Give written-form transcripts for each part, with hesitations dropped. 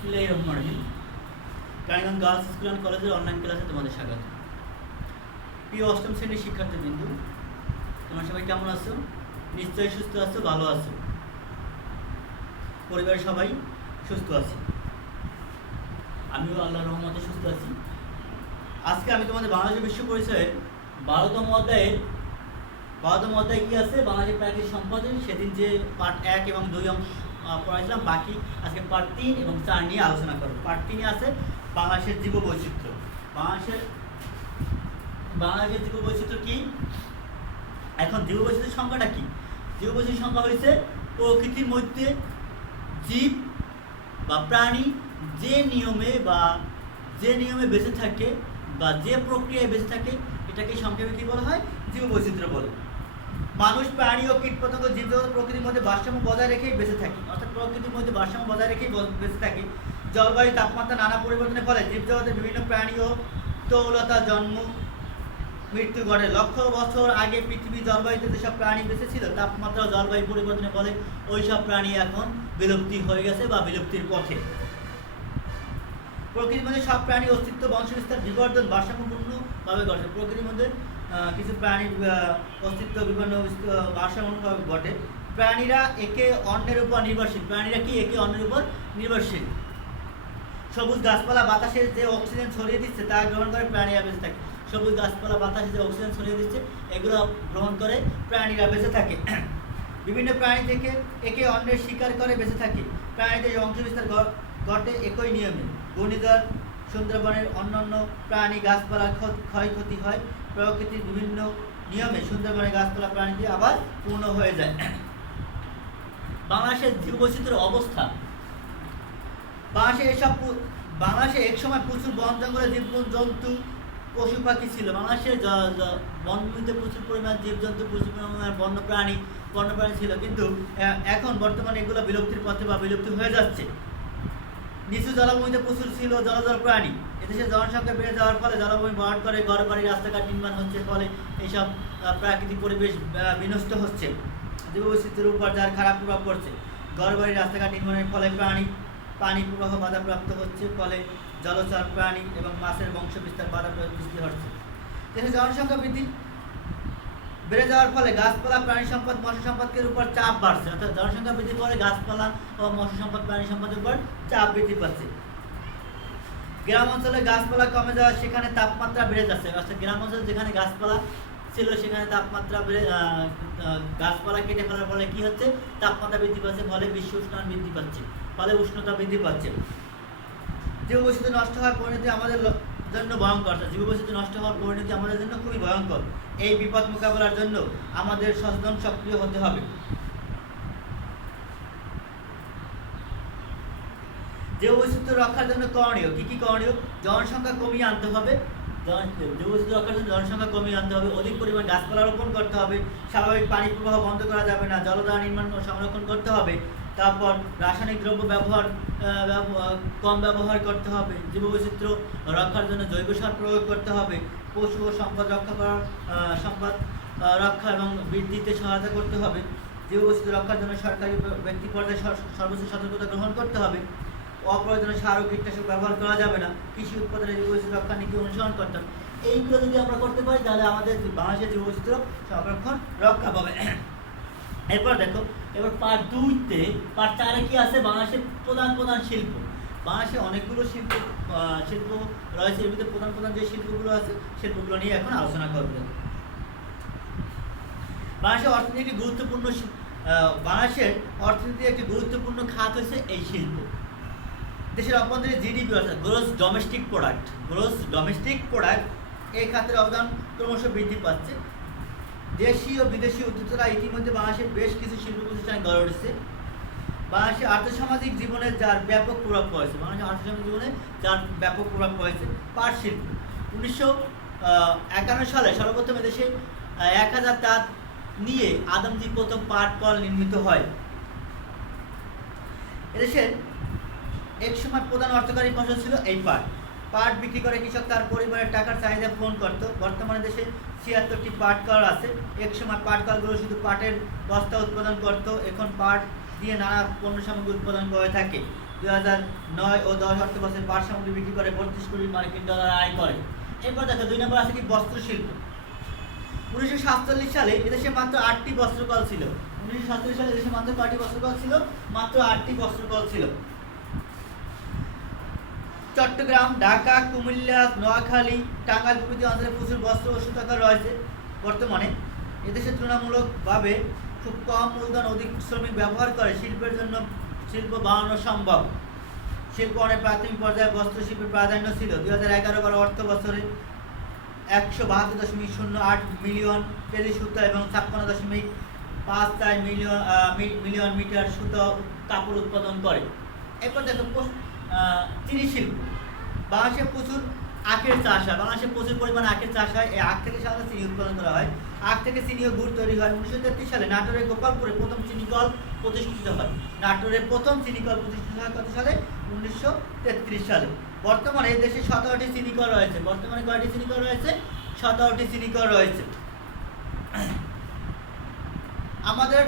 বিসমিল্লাহিররহমানিররহিম। কারিগঞ্জ girls school and কলেজের online ক্লাসে তোমাদের স্বাগত। প্রিয় অষ্টম শ্রেণীর শিক্ষার্থীবৃন্দ, তোমরা সবাই কেমন আছো? নিশ্চয়ই সুস্থ আছো, ভালো আছো। পরিবারের সবাই সুস্থ আছে, আমিও আল্লাহর রহমতে সুস্থ আছি। আজকে আমি তোমাদের বাংলাদেশের বিশ্ব পরিচয়ের 12তম অধ্যায় কি আছে, বাংলাদেশের প্রাকৃতিক সম্পদ। সেদিন যে পার্ট 1 এবং 2 অংশ পড়াইছিলাম, বাকি আজকে পার্ট 3 এবং 4 নিয়ে আলোচনা করব। পার্ট 3 আছে বাংলাদেশের জীববৈচিত্র্য। বাংলাদেশের জীববৈচিত্র্য কি? এখন জীববৈচিত্র্যের সংখ্যাটা কি? জীববৈচিত্র্যের সংখ্যা হয়েছে প্রকৃতির মধ্যে জীব বা প্রাণী যে নিয়মে বেঁচে থাকে বা যে প্রক্রিয়ায় বেঁচে থাকে, এটাকে সংক্ষেপে কি বলা হয়? জীববৈচিত্র্য বলে। মানুষ, প্রাণী ও কীটপতঙ্গ জীবজগৎ প্রকৃতির মধ্যে ভারসাম্য বজায় রেখেই বেঁচে থাকে, অর্থাৎ প্রকৃতির মধ্যে ভারসাম্য বজায় রেখেই বেঁচে থাকে। জলবায়ু, তাপমাত্রা নানা পরিবর্তনের ফলে জীবজগতের বিভিন্ন প্রাণী ও তৌলতা জন্ম মৃত্যু ঘটে। লক্ষ বছর আগে পৃথিবীর জলবায়ুতে যেসব প্রাণী বেঁচে ছিল, তাপমাত্রা ও জলবায়ু পরিবর্তনের ফলে ওই সব প্রাণী এখন বিলুপ্তি হয়ে গেছে বা বিলুপ্তির পথে। প্রকৃতির মধ্যে সব প্রাণী অস্তিত্ব, বংশবিস্তার, বিবর্ধন ভারসাম্যপূর্ণভাবে ঘটে। প্রকৃতির মধ্যে কিছু প্রাণীর অস্তিত্ব বিভিন্ন ভারসাম্যভাবে ঘটে। প্রাণীরা একে অন্যের উপর নির্ভরশীল। প্রাণীরা কি একে অন্যের উপর নির্ভরশীল? সবুজ গাছপালা বাতাসে যে অক্সিজেন ছড়িয়ে দিচ্ছে তা গ্রহণ করে প্রাণীরা বেঁচে থাকে। সবুজ গাছপালা বাতাসে যে অক্সিজেন ছড়িয়ে দিচ্ছে, এগুলো গ্রহণ করে প্রাণীরা বেঁচে থাকে। বিভিন্ন প্রাণী থেকে একে অন্যের শিকার করে বেঁচে থাকে। প্রাণীদের বংশবিস্তার ঘটে একই নিয়মে। ঘূর্ণিঝড়, সুন্দরবনের অন্যান্য প্রাণী গাছপালার ক্ষয়ক্ষতি হয়। প্রকৃতির বিভিন্ন নিয়মে সুন্দরবনের গাছপালা প্রাণীটি আবার পূর্ণ হয়ে যায়। বাংলাদেশের জীববৈচিত্র্যের অবস্থা। বাংলাদেশে এক সময় প্রচুর বন জঙ্গলে জীবজন্তু, পশু পাখি ছিল। বাংলাদেশের বনভূমিতে প্রচুর পরিমাণ জীবজন্তু, প্রচুর পরিমাণ বন্যপ্রাণী ছিল, কিন্তু এখন বর্তমানে এগুলো বিলুপ্তির পথে বা বিলুপ্তি হয়ে যাচ্ছে। নিচু জলাভূমিতে প্রচুর ছিল জলচর প্রাণী। এদেশে জনসংখ্যা বেড়ে যাওয়ার ফলে জলাভূমি ভরাট করে ঘর বাড়ি, রাস্তাঘাট নির্মাণ হচ্ছে, ফলে এইসব প্রাকৃতিক পরিবেশ বিনষ্ট হচ্ছে। জীববৈচিত্র্যের উপর যার খারাপ প্রভাব পড়ছে। ঘর বাড়ি, রাস্তাঘাট নির্মাণের ফলে পানি প্রবাহ বাধাপ্রাপ্ত হচ্ছে, ফলে জলচর প্রাণী এবং মাছের বংশ বিস্তার বৃদ্ধি হচ্ছে। দেশে জনসংখ্যা বেড়ে যাওয়ার ফলে গাছপালা, প্রাণী সম্পদ, মৎস্য সম্পদের উপর চাপ বাড়ছে। অর্থাৎ জনসংখ্যা বৃদ্ধির ফলে গাছপালা ও মৎস্য সম্পদ, প্রাণী সম্পদের উপর চাপ বৃদ্ধি পাচ্ছে। গ্রাম অঞ্চলে গাছপালা কমে যাওয়া, সেখানে তাপমাত্রা বেড়ে যাচ্ছে। অর্থাৎ গ্রাম অঞ্চলে যেখানে গাছপালা ছিল সেখানে তাপমাত্রা গাছপালা কেটে ফেলার ফলে কি হচ্ছে? তাপমাত্রা বৃদ্ধি পাচ্ছে, ফলে বিশ্ব উষ্ণায়ন বৃদ্ধি পাচ্ছে, ফলে উষ্ণতা বৃদ্ধি পাচ্ছে। জীববৈচিত্র্য নষ্ট হওয়ার পরিণতি আমাদের জন্য ভয়ঙ্কর। জীববৈচিত্র্য নষ্ট হওয়ার পরিণতি আমাদের জন্য খুবই ভয়ঙ্কর। এই বিপদ মোকাবেলার জন্য আমাদের সচেতন, সক্রিয় হতে হবে। জীববৈচিত্র্য রক্ষার জন্য করণীয় কি? করণীয়? জনসংখ্যা কমিয়ে আনতে হবে। জীববৈচিত্র্য রক্ষার জন্য জনসংখ্যা কমিয়ে আনতে হবে। অধিক পরিমাণ গাছপালা রোপণ করতে হবে। স্বাভাবিক পানি প্রবাহ বন্ধ করা যাবে না। জলধারা নির্মাণ সংরক্ষণ করতে হবে। তারপর রাসায়নিক দ্রব্য কম ব্যবহার করতে হবে। জীববৈচিত্র্য রক্ষার জন্য জৈব সার প্রয়োগ করতে হবে। পশু ও সম্পদ রক্ষা এবং বৃদ্ধিতে সহায়তা করতে হবে। জীববৈচিত্র্য রক্ষার জন্য সরকারি ব্যক্তি পর্যায়ে সর্বোচ্চ সতর্কতা গ্রহণ করতে হবে। অপ্রয়োজনীয় সার ও কীটনাশক ব্যবহার করা যাবে না। কৃষি উৎপাদনের জীববৈচিত্র্য রক্ষার নীতি অনুসরণ করতে হবে। এইগুলো যদি আমরা করতে পারি, তাহলে আমাদের বাংলাদেশের জীববৈচিত্র্য সংরক্ষণ রক্ষা পাবে। এরপর দেখো, এবার পার্ট 2-তে, পার্ট 4-এ কি আছে? বাংলাদেশের প্রধান শিল্প। বাংলাদেশে অনেকগুলো শিল্প রয়েছে। এর ভিতরে প্রধান যে শিল্পগুলো আছে, শিল্পগুলো নিয়ে এখন আলোচনা করব। বাংলাদেশের অর্থনীতির একটি গুরুত্বপূর্ণ খাত হচ্ছে এই শিল্প। দেশের অভ্যন্তরীণ জিডিপি অর্থাৎ গ্রোস ডোমেস্টিক প্রোডাক্ট এই খাতের অবদান ক্রমশ বৃদ্ধি পাচ্ছে। দেশি ও বিদেশি উদ্যোক্তারা ইতিমধ্যে বাংলাদেশের বেশ কিছু শিল্প প্রতিষ্ঠান গড়ে উঠেছে। বাংলাদেশের আর্থসামাজিক জীবনে যার ব্যাপক প্রভাব পড়েছে। পাট শিল্প। 1951 সালে সর্বপ্রথম এদেশে 1000 তাঁত নিয়ে আদমজী প্রথম পাট কল নির্মিত হয়। এদেশের এক সময় প্রধান অর্থকারী ফসল ছিল এই পাট বিক্রি করে কৃষক তার পরিবারের টাকার চাহিদা পূরণ করত। বর্তমানে দেশে 76টি পাট কল আছে। এক সময় পাট কলগুলো শুধু পাটের বস্তা উৎপাদন করত, এখন পাট দিয়ে নানা পণ্য সামগ্রী উৎপাদন করে থাকে। 2009 ও 10 অর্থ বছরে পাট সামগ্রী বিক্রি করে 32 কোটি মার্কিন ডলার আয় করে। এরপর দেখো 2 নম্বর আছে কি বস্ত্র শিল্প। 1947 সালে এদেশে মাত্র 8টি বস্ত্রকল ছিল। 1947 সালে এদেশে মাত্র কয়টি বস্ত্রকল ছিল? মাত্র 8টি বস্ত্রকল ছিল। চট্টগ্রাম, ঢাকা, কুমিল্লা, নোয়াখালী, টাঙ্গাইল প্রভৃতি অঞ্চলে প্রচুর বস্ত্র ও সুতাকার রয়েছে। বর্তমানে এদেশে তুলনামূলকভাবে খুব কম মূলধন অধিক শ্রমিক ব্যবহার করে শিল্পের জন্য শিল্প বাড়ানো সম্ভব। শিল্প অনেক প্রাথমিক পর্যায়ে বস্ত্র শিল্পের প্রাধান্য ছিল। 2011-12 অর্থ বছরে 172.08 মিলিয়ন কেজি সুতা এবং 56.54 মিলিয়ন মিটার সুতা কাপড় উৎপাদন করে। এরপর দেখো চিনি শিল্প। বাংলাদেশে প্রচুর আখের চাষ হয়। বাংলাদেশে প্রচুর পরিমাণে আখের চাষ হয়। এই আখ থেকে সাধারণত চিনি উৎপাদন করা হয়। আখ থেকে চিনি ও গুড় তৈরি হয়। 1933 সালে নাটোরের গোপালপুরে প্রথম চিনি কল প্রতিষ্ঠিত হয়। নাটোরের প্রথম চিনি কল প্রতিষ্ঠিত হয় কত সালে? 1933 সালে। বর্তমানে এই দেশে 17টি চিনি কল রয়েছে। বর্তমানে কয়টি চিনি কল রয়েছে? 17টি চিনি কল রয়েছে। আমাদের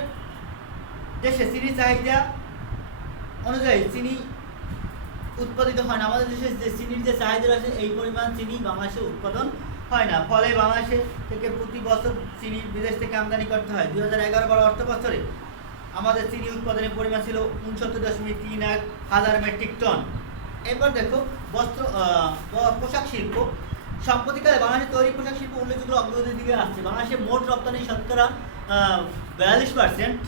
দেশে চিনির চাহিদা অনুযায়ী চিনি উৎপাদিত হয় না। আমাদের দেশে যে চিনির যে চাহিদা রয়েছে এই পরিমাণ চিনি বাংলাদেশে উৎপাদন হয় না। ফলে বাংলাদেশে থেকে প্রতি বছর চিনি বিদেশ থেকে আমদানি করতে হয়। 2011-12 অর্থ বছরে আমাদের চিনি উৎপাদনের পরিমাণ ছিল 69.31 হাজার মেট্রিক টন। এরপর দেখো পোশাক শিল্প। সম্প্রতিকালে বাংলাদেশের তৈরি পোশাক শিল্প উল্লেখযোগ্য অগ্রগতির দিকে আসছে। বাংলাদেশের মোট রপ্তানি শতকরা 42%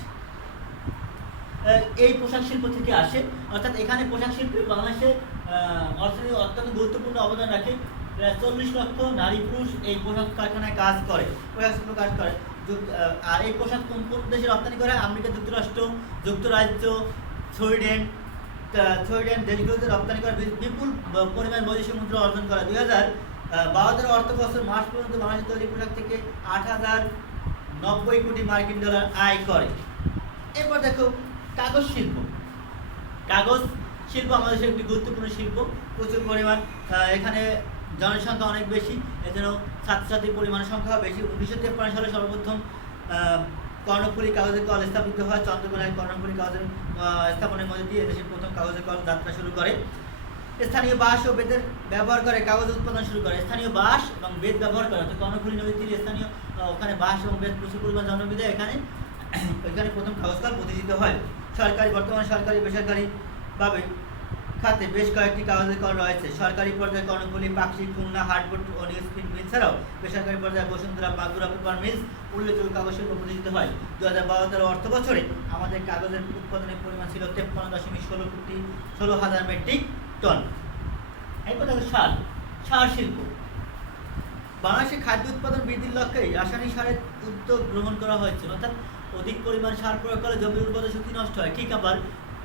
এই পোশাক শিল্প থেকে আসে। অর্থাৎ এখানে পোশাক শিল্পে বাংলাদেশে অর্থনীতি অত্যন্ত গুরুত্বপূর্ণ অবদান রাখে। 40 লক্ষ নারী পুরুষ এই পোশাক কারখানায় কাজ করে, পোশাক শিল্প কাজ করে। আর এই পোশাক কোন কোন দেশে রপ্তানি করে? আমেরিকা যুক্তরাষ্ট্র, যুক্তরাজ্য, সুইডেন দেশগুলোতে রপ্তানি করে বিপুল পরিমাণ বৈদেশিক মুদ্রা অর্জন করে। 2012 অর্থ বছর মার্চ পর্যন্ত বাংলাদেশের তৈরি পোশাক থেকে 8,090 কোটি মার্কিন ডলার আয় করে। এরপর দেখো কাগজ শিল্প। কাগজ শিল্প আমাদের দেশের একটি গুরুত্বপূর্ণ শিল্প। প্রচুর পরিমাণ এখানে জনসংখ্যা অনেক বেশি, এজন্য ছাত্রছাত্রীর পরিমাণের সংখ্যা বেশি। 1953 সালে সর্বপ্রথম কর্ণফুলী কাগজের কল স্থাপিত হয়। চন্দ্রকোনায় কর্ণফুলী কাগজের স্থাপনের মধ্যে দিয়ে দেশের প্রথম কাগজের কল যাত্রা শুরু করে। স্থানীয় বাঁশ ও বেতের ব্যবহার করে কাগজ উৎপাদন শুরু করে। স্থানীয় বাঁশ এবং বেত ব্যবহার করে, অর্থাৎ কর্ণফুলী নদীর তীরে স্থানীয় ওখানে বাঁশ এবং বেত প্রচুর পরিমাণ জন্মবিধায় এখানে প্রথম কাগজ কল প্রতিষ্ঠিত হয়। বর্তমানে সরকারি বেসরকারিভাবে খাতে বেশ কয়েকটি কাগজের কল রয়েছে। সরকারি পর্যায়ে কর্ণফুলী, পাকশি, খুলনা, হাটবোর্ড ও নিউজ প্রিন্ট মিল ছাড়াও বেসরকারি পর্যায়ে বসুন্ধরা, মাগুরা পেপার মিলস উল্লেখযোগ্য কাগজ শিল্প প্রতিষ্ঠিত হয়। 2012-13 অর্থ বছরে আমাদের কাগজের উৎপাদনের পরিমাণ ছিল 53.16 হাজার মেট্রিক টন। এরপর দেখো সার শিল্প। বাংলাদেশে খাদ্য উৎপাদন বৃদ্ধির লক্ষ্যে রাসায়নিক সারের উদ্যোগ গ্রহণ করা হয়েছে। অর্থাৎ অধিক পরিমাণ সার প্রয়োগ করলে জমির উর্বর শক্তি নষ্ট হয়।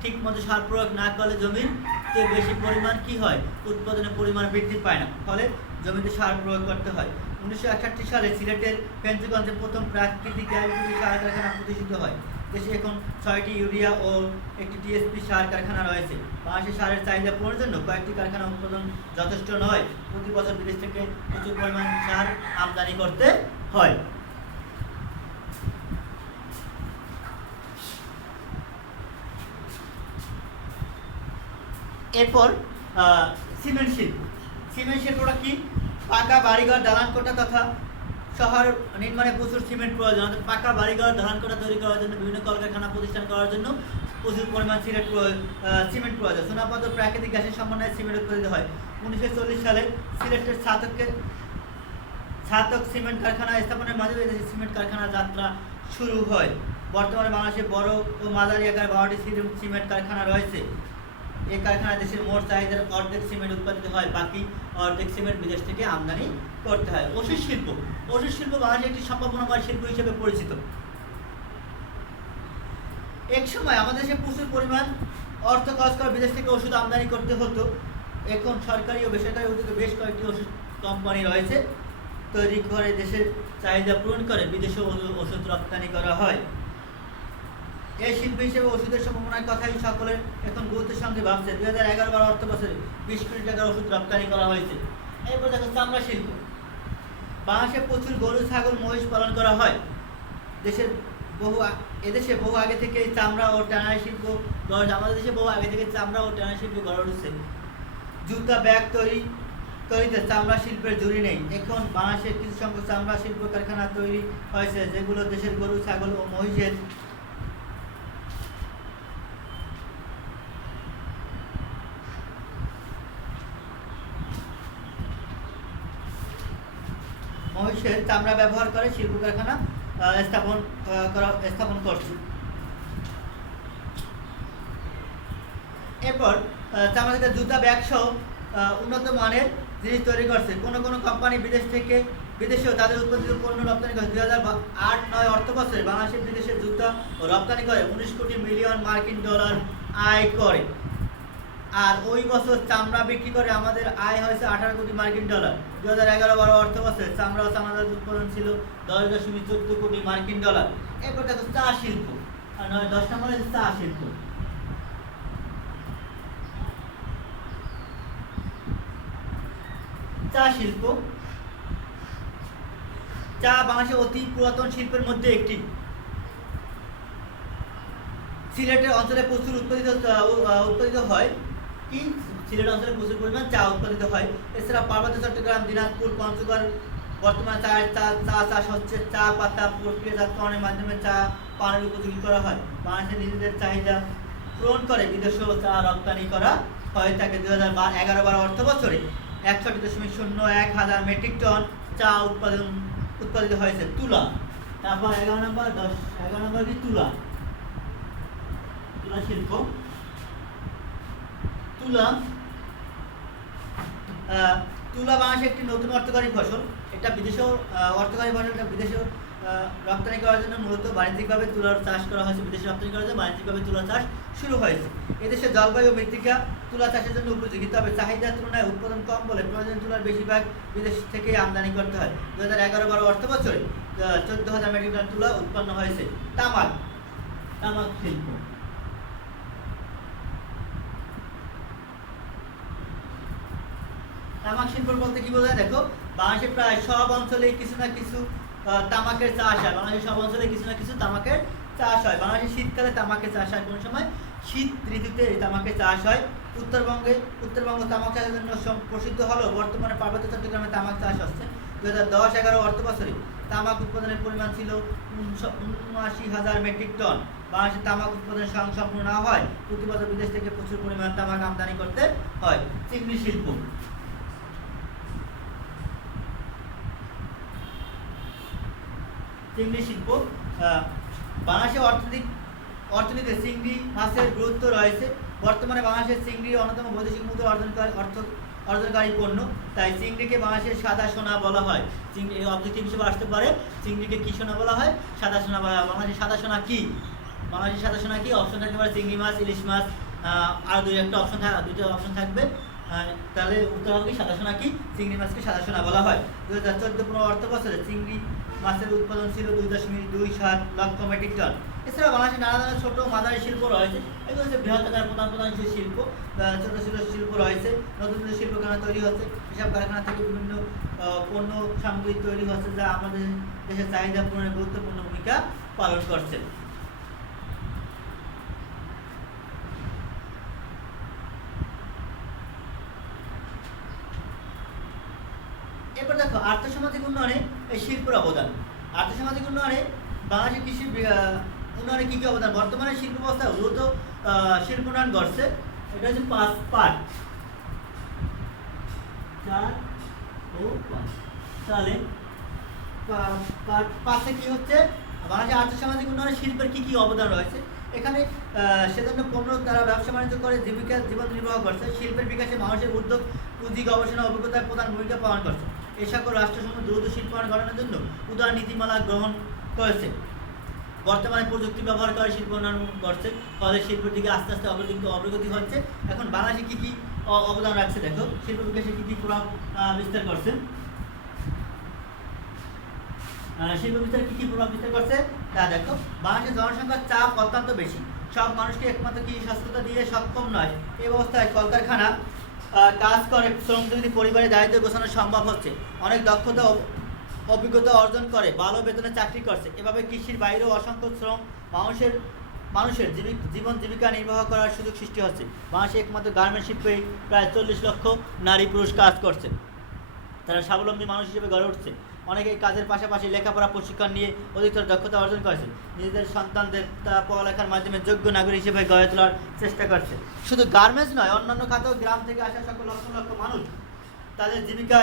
ঠিক মতো সার প্রয়োগ না করলে জমির যে বেশি পরিমাণ কি হয়? উৎপাদনের পরিমাণ বৃদ্ধি পায় না, ফলে জমিতে সার প্রয়োগ করতে হয়। 1961 সালে সিলেটের ফেঞ্চুগঞ্জে প্রথম প্রাকৃতিক গ্যাস সার কারখানা প্রতিষ্ঠিত হয়। দেশে এখন 6টি ইউরিয়া ও একটি টিএসপি সার কারখানা রয়েছে। বাংলাদেশে সারের চাহিদা পূরণের জন্য কয়েকটি কারখানা উৎপাদন যথেষ্ট নয়। প্রতি বছর বিদেশ থেকে প্রচুর পরিমাণ সার আমদানি করতে হয়। এরপর সিমেন্ট শিল্প। সিমেন্ট শিল্পটা কি? পাকা বাড়িঘর, দালানকোঠা তথা শহর নির্মাণে প্রচুর সিমেন্ট প্রয়োজন। অর্থাৎ পাকা বাড়িঘর, দালানকোঠা তৈরি করার জন্য, বিভিন্ন কলকারখানা প্রতিষ্ঠান করার জন্য প্রচুর পরিমাণ সিমেন্ট প্রয়োজন। সোনাপদ প্রাকৃতিক গ্যাসের সমন্বয়ে সিমেন্ট উৎপাদিত হয়। 1940 সালে সিলেটের ছাতক সিমেন্ট কারখানা স্থাপনের মাধ্যমে দেশে সিমেন্ট কারখানার যাত্রা শুরু হয়। বর্তমানে বাংলাদেশে বড় ও মাঝারি আকারের 12টি সিমেন্ট কারখানা রয়েছে। এই কারখানা দেশের মোট চাহিদার অর্ধেক সিমেন্ট উৎপাদিত হয়, বাকি অর্ধেক সিমেন্ট বিদেশ থেকে আমদানি করতে হয়। ওষুধ শিল্প বাংলাদেশের একটি সম্ভাবনাময় শিল্প হিসেবে পরিচিত। এক সময় আমাদের দেশে প্রচুর পরিমাণ অর্থ খরচ করে বিদেশ থেকে ওষুধ আমদানি করতে হতো। এখন সরকারি ও বেসরকারি উদ্যোগে বেশ কয়েকটি ওষুধ কোম্পানি রয়েছে, তৈরি করে দেশের চাহিদা পূরণ করে বিদেশে ওষুধ রপ্তানি করা হয়। এই শিল্প হিসেবে ওষুধের সম্ভাবনার কথাই সকলের এখন গুরুত্বের সঙ্গে ভাবছে। 2011-12 অর্থ বছরে 20 কোটি টাকার ওষুধ রপ্তানি করা হয়েছে। এরপর দেখো চামড়া শিল্প। বাংলাদেশে প্রচুর গরু, ছাগল, মহিষ পালন করা হয়। দেশের বহু এদেশে বহু আগে থেকে চামড়া ও ট্যানারি শিল্প আমাদের দেশে বহু আগে থেকে চামড়া ও ট্যানারি শিল্প গড়ে উঠেছে। জুতা ব্যাগ তৈরিতে চামড়া শিল্পের জুড়ি নেই। এখন বাংলাদেশের কিছু সংখ্যক চামড়া শিল্প কারখানা তৈরি হয়েছে, যেগুলো দেশের গরু, ছাগল ও মহিষের চামড়া ব্যবহার করে শিল্প কারখানা স্থাপন করছে। এরপর চামড়া থেকে জুতা, ব্যাগ সহ উন্নত মানের জিনিস তৈরি করছে। কোনো কোম্পানি বিদেশেও তাদের উৎপাদিত পণ্য রপ্তানি করে। 2008-09 অর্থ বছরে বাংলাদেশের বিদেশে জুতা ও রপ্তানি করে 19 কোটি মিলিয়ন মার্কিন ডলার আয় করে। আর ওই বছর চামড়া বিক্রি করে আমাদের আয় হয়েছে 18 কোটি মার্কিন ডলার। 2011-12 অর্থ বছরে চামড়া ও চামড়াজাত উৎপাদন ছিল 10.14 কোটি মার্কিন ডলার। এরপর দেখো চা শিল্প, আর 10 নম্বরে চা শিল্প। চা শিল্প, চা বাংলাদেশের অতি পুরাতন শিল্পের মধ্যে একটি। সিলেটের অঞ্চলে প্রচুর উৎপাদিত হয়। সিলেট অঞ্চলে প্রচুর পরিমাণ চা উৎপাদিত হয়। এছাড়া পার্বত্য চট্টগ্রাম, দিনাজপুর, পঞ্চগড় বর্তমানে চা চাষ হচ্ছে। চা পাতা প্রক্রিয়াজাতকরণের মাধ্যমে চা পানের উপযোগী করা হয়। বাংলাদেশের নিজেদের চাহিদা পূরণ করে বিদেশেও চা রপ্তানি করা হয়ে থাকে। 2011-12 অর্থ বছরে 61.01 হাজার মেট্রিক টন চা উৎপাদিত হয়েছে। তুলা, তারপর 11 নম্বর কি তুলা শিল্প। তুলা বাংলাদেশের একটি নতুন অর্থকরী ফসল। এটা বিদেশেও অর্থকরী ফসল, এটা বিদেশেও রপ্তানি করার জন্য মূলত বাণিজ্যিকভাবে তুলার চাষ করা হয়েছে। বিদেশে রপ্তানি করার জন্য বাণিজ্যিকভাবে তুলা চাষ শুরু হয়েছে। এদেশে জলবায়ু ও মৃত্তিকা তুলা চাষের জন্য উপযোগী, তবে চাহিদার তুলনায় উৎপাদন কম বলে প্রয়োজনীয় তুলার বেশিরভাগ বিদেশ থেকে আমদানি করতে হয়। 2011-12 অর্থ বছরে 14,000 মেট্রিক টন তুলা উৎপন্ন হয়েছে। তামাক শিল্প, তামাক শিল্প বলতে কি বোঝায় দেখো, বাংলাদেশের প্রায় সব অঞ্চলেই কিছু না কিছু তামাকের চাষ হয়। বাংলাদেশের সব অঞ্চলে কিছু না কিছু তামাকের চাষ হয়। বাংলাদেশের শীতকালে তামাকের চাষ হয়, কোন সময় শীত ঋতুতে তামাকের চাষ হয়। উত্তরবঙ্গ তামাক চাষের জন্য প্রসিদ্ধ হলেও বর্তমানে পার্বত্য চট্টগ্রামে তামাক চাষ হচ্ছে। 2010-11 অর্থ বছরে তামাক উৎপাদনের পরিমাণ ছিল 79,000 মেট্রিক টন। বাংলাদেশের তামাক উৎপাদনের সম্পূর্ণ না হয় প্রতি বছর বিদেশ থেকে প্রচুর পরিমাণ তামাক আমদানি করতে হয়। চিংড়ি শিল্প, বাংলাদেশের অর্থনীতিতে চিংড়ি মাছের গুরুত্ব রয়েছে। বর্তমানে বাংলাদেশের চিংড়ি অন্যতম বৈদেশিক মুদ্রা অর্জনকারী পণ্য। তাই চিংড়িকে বাংলাদেশের সাদা সোনা বলা হয়। চিংড়ি অবজেক্টিভ হিসেবে আসতে পারে, চিংড়িকে কি সোনা বলা হয়? সাদা সোনা বলা হয়। বাংলাদেশের সাদা সোনা কি? অপশন থাকতে পারে চিংড়ি মাছ, ইলিশ মাছ, আর দুইটা অপশন থাকবে। তাহলে উত্তর হবে সাদা সোনা কি? চিংড়ি মাছকে সাদা সোনা বলা হয়। 2014-15 অর্থ বছরে চিংড়ি মাছের উৎপাদন ছিল 2.27 লক্ষ মেট্রিক টন। এছাড়া বাংলাদেশে নানা ধরনের ছোট মাঝারি শিল্প রয়েছে। এগুলো হচ্ছে বৃহত্তর প্রধান যে শিল্প। ছোট শিল্প রয়েছে, নতুন শিল্প কারখানা তৈরি হচ্ছে। এসব কারখানা থেকে বিভিন্ন পণ্য সামগ্রী তৈরি হচ্ছে, যা আমাদের দেশের চাহিদা পূরণে গুরুত্বপূর্ণ ভূমিকা পালন করছে। এরপর দেখো আর্থসামাজিক উন্নয়নে এই শিল্পের অবদান। আর্থসামাজিক উন্নয়নে বাংলাদেশের কৃষি উন্নয়নে কী কী অবদান? বর্তমানে শিল্প ব্যবস্থা দ্রুত শিল্প উন্নয়ন ঘটছে। এটা হচ্ছে 5 পার্ট, 4 ও 5। তাহলে পাঁচে কি হচ্ছে? বাংলাদেশের আর্থসামাজিক উন্নয়নে শিল্পের কী কী অবদান রয়েছে। এখানে সেজন্য পণ্য তারা ব্যবসা বাণিজ্য করে জীবন নির্বাহ করছে। শিল্পের বিকাশে মানুষের উদ্যোগ, পুঁজি, গবেষণা, অভিজ্ঞতার প্রধান ভূমিকা পালন করছে। এই সকল রাষ্ট্রসমূহ দ্রুত শিল্পায়ন ঘটানোর জন্য উদার নীতিমালা গ্রহণ করেছে। বর্তমানে প্রযুক্তি ব্যবহার করে শিল্প উন্নয়ন করছে, ফলে শিল্পের দিকে আস্তে আস্তে অগ্রগতি হচ্ছে। এখন বাংলাদেশে কী কী অবদান রাখছে দেখো, শিল্প বিকাশে কী কী প্রভাব বিস্তার করছে। শিল্প বিস্তার কী কী প্রভাব বিস্তার করছে তা দেখো। বাংলাদেশের জনসংখ্যার চাপ অত্যন্ত বেশি। সব মানুষকে একমাত্র কৃষি স্বাস্থ্যতা দিয়ে সক্ষম নয়। এই অবস্থায় কলকারখানা কাজ করে শ্রমজীবী পরিবারের দারিদ্র গোছানো সম্ভব হচ্ছে। অনেক দক্ষতা অভিজ্ঞতা অর্জন করে ভালো বেতনে চাকরি করছে। এভাবে কৃষির বাইরেও অসংখ্য মানুষের মানুষের জীবন জীবিকা নির্বাহ করার সুযোগ সৃষ্টি হচ্ছে। বাংলাদেশে একমাত্র গার্মেন্টস শিল্পে প্রায় 40 লক্ষ নারী পুরুষ কাজ করছে। তারা স্বাবলম্বী মানুষ হিসেবে গড়ে উঠছে। অনেকেই কাজের পাশাপাশি লেখাপড়া প্রশিক্ষণ নিয়ে অধিকতর দক্ষতা অর্জন করেছে। নিজেদের সন্তানদের তারা পড়ালেখার মাধ্যমে যোগ্য নাগরিক হিসেবে গড়ে তোলার চেষ্টা করছে। শুধু গার্মেন্টস নয়, অন্যান্য খাতেও গ্রাম থেকে আসা সকল লক্ষ লক্ষ মানুষ তাদের জীবিকা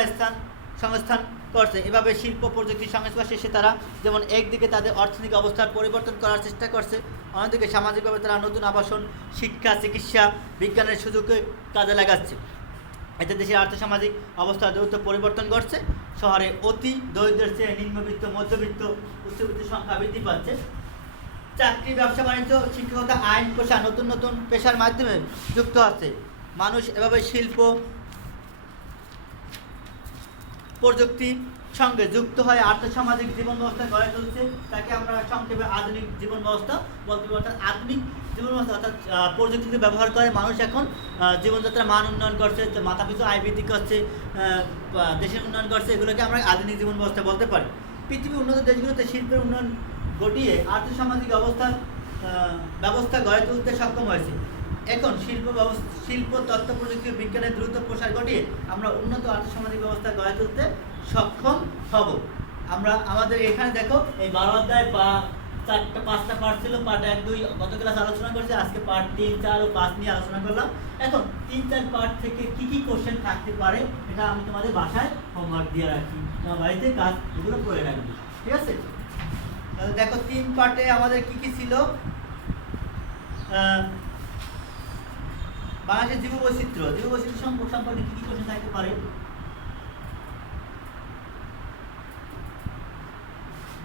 সংস্থান করছে। এভাবে শিল্প প্রযুক্তির সংস্পর্শে এসে তারা যেমন একদিকে তাদের অর্থনৈতিক অবস্থার পরিবর্তন করার চেষ্টা করছে, অন্যদিকে সামাজিকভাবে তারা নতুন আবাসন, শিক্ষা, চিকিৎসা, বিজ্ঞানের সুযোগে কাজে লাগাচ্ছে। এতে দেশের আর্থসামাজিক অবস্থার দ্রুত পরিবর্তন ঘটছে। শহরে অতি দরিদ্রের চেয়ে নিম্নবিত্ত, মধ্যবিত্ত, উচ্চবিত্তের সংখ্যা বৃদ্ধি পাচ্ছে। চাকরি, ব্যবসা বাণিজ্য, শিক্ষকতা, আইন, পেশা নতুন নতুন পেশার মাধ্যমে যুক্ত হচ্ছে। মানুষ এভাবে শিল্প প্রযুক্তির সঙ্গে যুক্ত হয়ে আর্থসামাজিক জীবন ব্যবস্থা গড়ে তুলছে। তাকে আমরা সংক্ষেপে আধুনিক জীবন ব্যবস্থা বলতে পারি। অর্থাৎ আধুনিক জীবন ব্যবস্থা অর্থাৎ প্রযুক্তিকে ব্যবহার করে মানুষ এখন জীবনযাত্রার মান উন্নয়ন করছে, মাথাপিছু আয় বৃদ্ধি করছে, দেশের উন্নয়ন করছে। এগুলোকে আমরা আধুনিক জীবন ব্যবস্থা বলতে পারি। পৃথিবীর উন্নত দেশগুলোতে শিল্পের উন্নয়ন ঘটিয়ে আর্থসামাজিক ব্যবস্থা গড়ে তুলতে সক্ষম হয়েছে। এখন শিল্প, তথ্য প্রযুক্তি, বিজ্ঞানের দ্রুত প্রসার ঘটিয়ে আমরা উন্নত আর্থসামাজিক ব্যবস্থা গড়ে তুলতে সক্ষম হব। আমরা আমাদের এখানে দেখো এই 12 অধ্যায় বা 4-5টা পার্ট ছিল। পার্ট 1-2 গত ক্লাস আলোচনা করেছি, আজকে পার্ট 3, 4 ও 5 নিয়ে আলোচনা করলাম। এখন 3-4 পার্ট থেকে কি কি কোশ্চেন থাকতে পারে এটা আমি তোমাদের বাসায় হোমওয়ার্ক দিয়ে রাখি, তোমার বাড়িতে কাজ এগুলো করে রাখবি, ঠিক আছে? তাহলে দেখো 3 পার্টে আমাদের কি কি ছিল। বাংলাদেশের জীববৈচিত্র্য সম্পর্কে কি কি কোশ্চেন থাকতে পারে?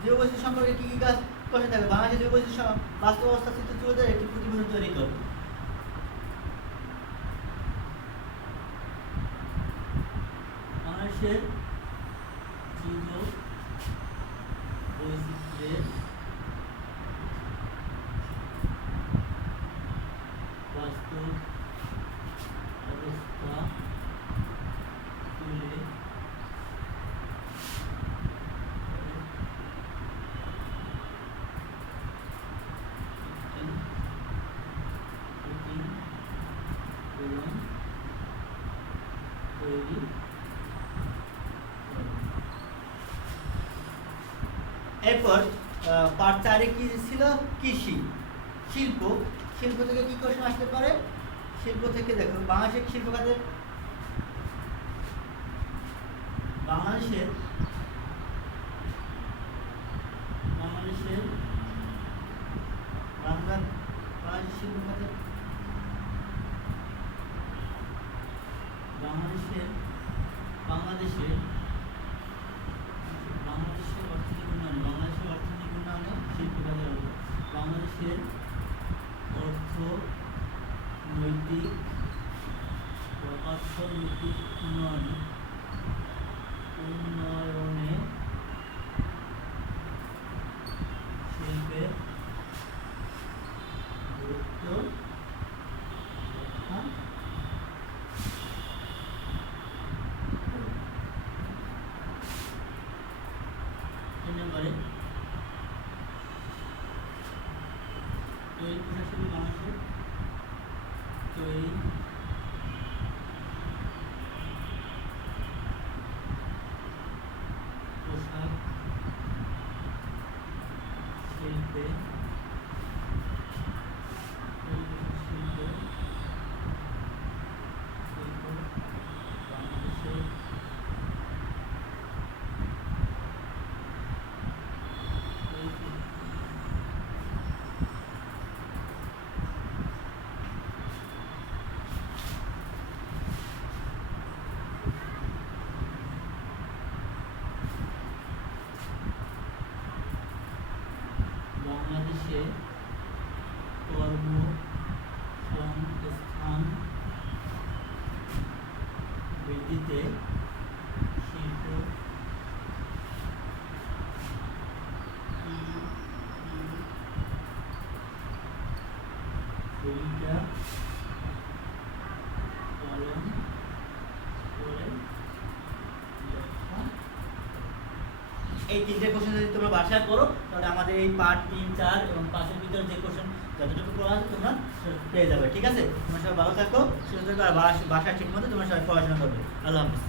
জীববৈচিত্র্য সম্পর্কে কি কি কাজ কোশ্চেন থাকবে? বাংলাদেশের জীববৈচিত্র্য বাস্তব অবস্থা চিত্র তুলে ধরে একটি প্রতিবেদন তৈরি করবে। বাংলাদেশের জীববৈচিত্র্যের বাস্তব অবস্থা তুলে এরপর পার্ট 4 কি ছিল? কৃষি, শিল্প থেকে কি কোশ্চেন আসতে পারে? শিল্প থেকে দেখো বাংলাদেশের শিল্প খাতের বাংলাদেশের শিল্প খাতের বাংলাদেশের অর্থনৈতিক উন্নয়নে শিল্প খাতের বাংলাদেশের অর্থনৈতিক উন্নয়নে শিল্পের গুরুত্ব তৈরি পোশাক বাংলাদেশের তৈরি পোশাক শিল্পে বাংলাদেশের কর্মসংস্থান বৃদ্ধিতে শিল্প ভূমিকা পালন করে। এই তিনটে কোশ্চেন যদি তোমরা বাসায় পড়ো তাহলে আমাদের এই পার্ট 3, 4 এবং 5-এর ভিতরে যে কোশ্চেন যতটুকু পড়া আছে তোমরা পেয়ে যাবে। ঠিক আছে, তোমরা সবাই ভালো থাকো, সুস্থ থাকো, আর বাসায় ঠিক মতো তোমরা সবাই পড়াশোনা করবে। আল্লাহ হাফিজ।